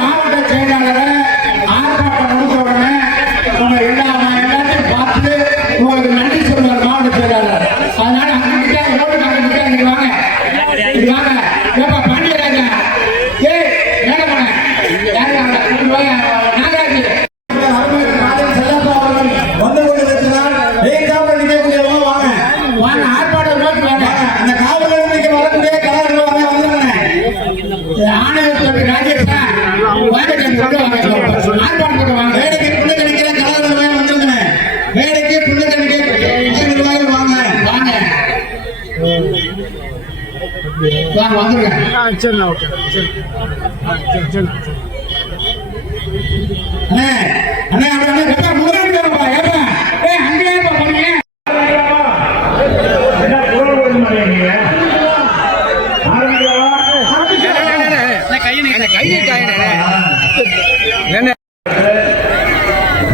மாவட்ட செயலாளரை ஆணையத்தோட ராஜேஷ் வாங்க தம்பி, உள்ள வாங்க. ஆர்ப்பாட்டம் போட்டு வாங்க. வேலைக்கு புள்ள கணிக்கிற கலவரம் வாங்க வந்துருங்க வேலைக்கு புள்ள கணிக்க நிர்வாகம் வாங்க. வாங்க. வாங்க வந்துருங்க. அண்ணே அண்ணே அண்ணே அண்ணே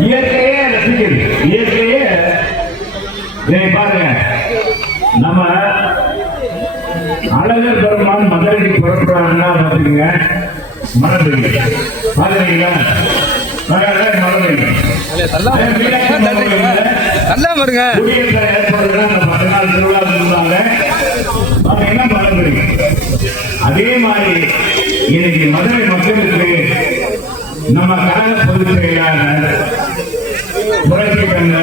இயற்கையே ரசிக்குது இயற்கையே இதை பாருங்க நம்ம அழகர் பெருமான் மதுரைக்கு புறப்படுறாங்கன்னா பார்த்துக்குங்க மழை பெய்யுது நல்லா வருங்க அதே மாதிரி இன்னைக்கு மதுரை மக்களுக்கு நம்ம கழக பொதுச் செயலாளர் புரட்சி கண்ட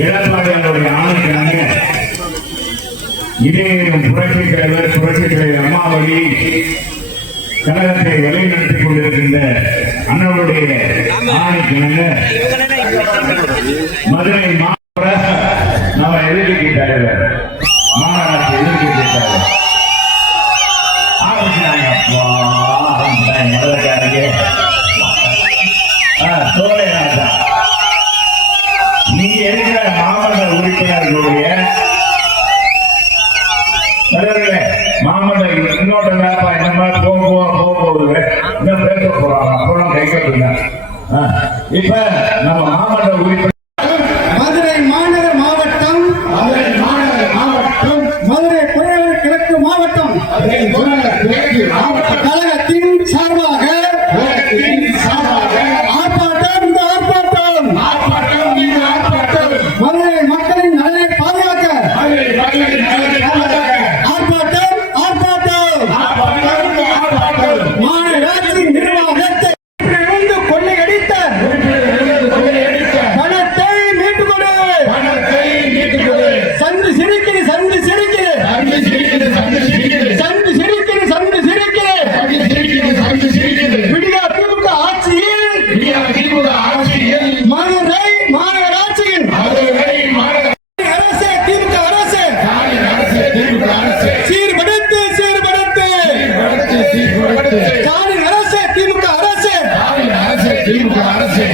எடப்பாடியாருடைய ஆணைக்கிழங்க இதே புரட்சி தலைவர் புரட்சி தலைவர் அம்மாவளி கழகத்தை வழிநடத்தி கொண்டிருக்கின்ற அண்ணனுடைய ஆணைக்கிழங்க மதுரை மா மாவட்ட மாமல்ல இன்னொரு வேப்பா இந்த மாதிரி போக போக போக போகுது இன்னும் பேச போறாங்க அப்புறம் இப்ப நம்ம மாமல்ல உறுப்பினர் அரசு திமுக அரசு. ஸ்டாலின் அரசு திமுக அரசு.